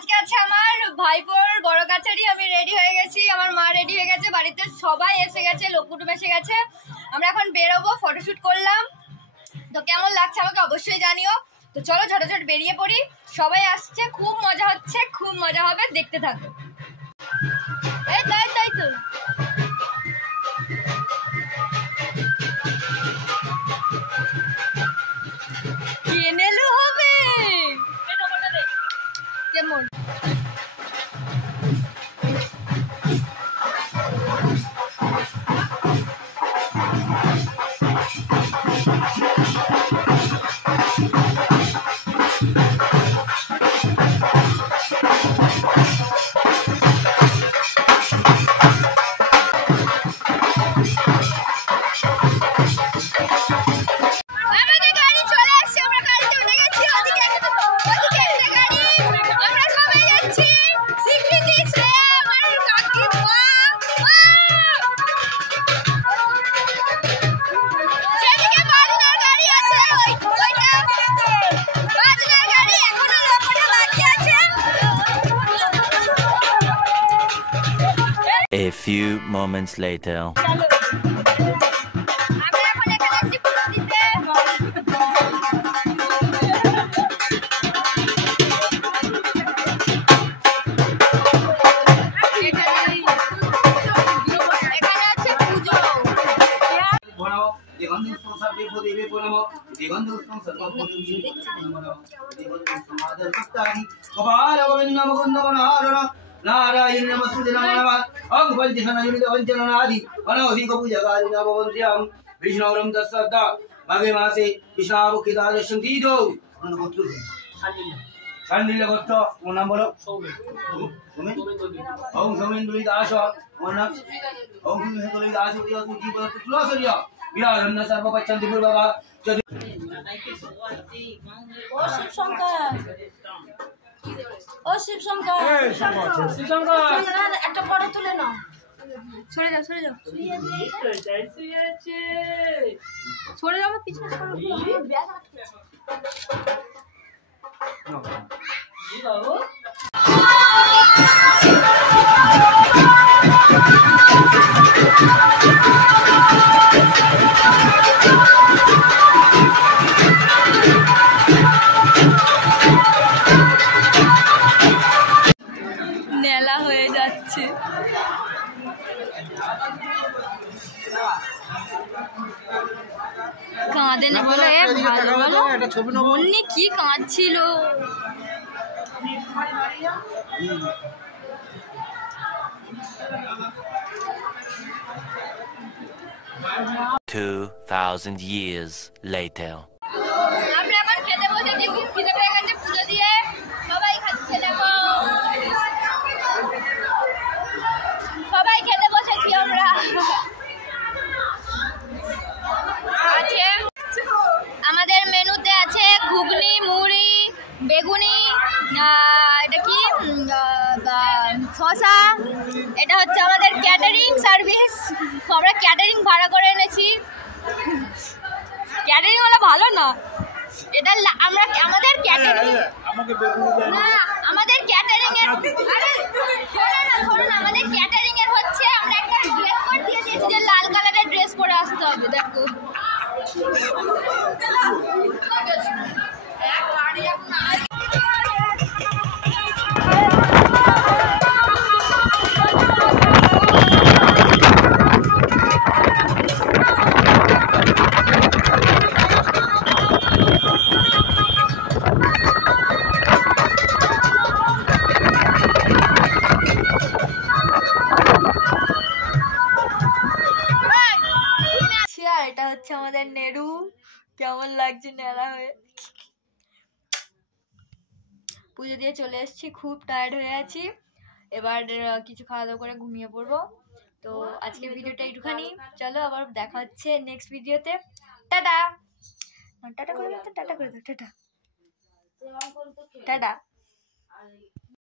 আজকে আছে আমার ভাইপোর বড় কাছারি। আমি রেডি হয়ে গেছি, আমার মা রেডি হয়ে গেছে, বাড়িতে সবাই এসে গেছে, লোক কুটুম এসে গেছে। আমরা এখন বেরোবো, ফটোশুট করলাম। তো কেমন লাগছে আমাকে অবশ্যই জানিও। তো চলো ঝটাঝট বেরিয়ে পড়ি, সবাই আসছে, খুব মজা হচ্ছে, খুব মজা হবে, দেখতে থাকো। এই তাই তাই তো কিনেলো হবে কেমন। A few moments later. Narayan नमस्ते नमः अं वंचनायुनित वंचनादि अनवधिक पूजकादि नववंद्यं विष्णुरं तस्सद्दा माघे मासे कृष्णावकितादशं तीजो गोत्र शांडिल्य गोत्र ओम नाम बोलो सौमेन ओम सौमेन दुलित दास ओम नाम ओम दुलित दास प्रिय सुजी बोलत तुलासरिया विरारं न सर्व पच्छन्ति पूर्वगा ओ शिव शंकर ও শিব শঙ্কর, শিব শঙ্কর একটা ফটো তুলে নাও। সরে যাও সরে যাও সরে যাও পিছনে নেলা হয়ে যাচ্ছে। কাঁদে না বলো, কি কাঁদছিল। 2000 years later. আমরা এখন খেতে বসেছি, খুব খিদে পেয়ে গেছে পুজো দিয়ে, সবাই খাচ্ছে। দেখো সবাই খেতে বসেছি আমরা। আছে আমাদের মেনুতে আছে ঘুগনি, মুড়ি, বেগুনি, এটা কি শসা। এটা হচ্ছে আমাদের ক্যাটারিং সার্ভিস, আমরা ক্যাটারিং ভাড়া করে এনেছি। ক্যাটারিং হলো ভালো না, এটা আমরা আমাদের ক্যাটারিং না, আমাদের ক্যাটারিং এর আমাদের ক্যাটারিং এর হচ্ছে আমরা একটা ড্রেস কোড দিয়ে দিয়েছি যে লাল কালারের ড্রেস পরে আসতে হবে। দেখো এটা হচ্ছে আমাদের নেরু। কেমন লাগছে নেড়া হয়ে। পুজো দিয়ে চলে এসেছি, খুব টায়ার্ড হয়ে আছি। এবার কিছু খাওয়া দাওয়া করে ঘুমিয়ে পড়বো। তো আজকের ভিডিওটা একটুখানি, চলো আবার দেখা হচ্ছে নেক্সট ভিডিওতে। টাটা টাটা করে দাও, টাটা করে দাও, টাটা টাটা।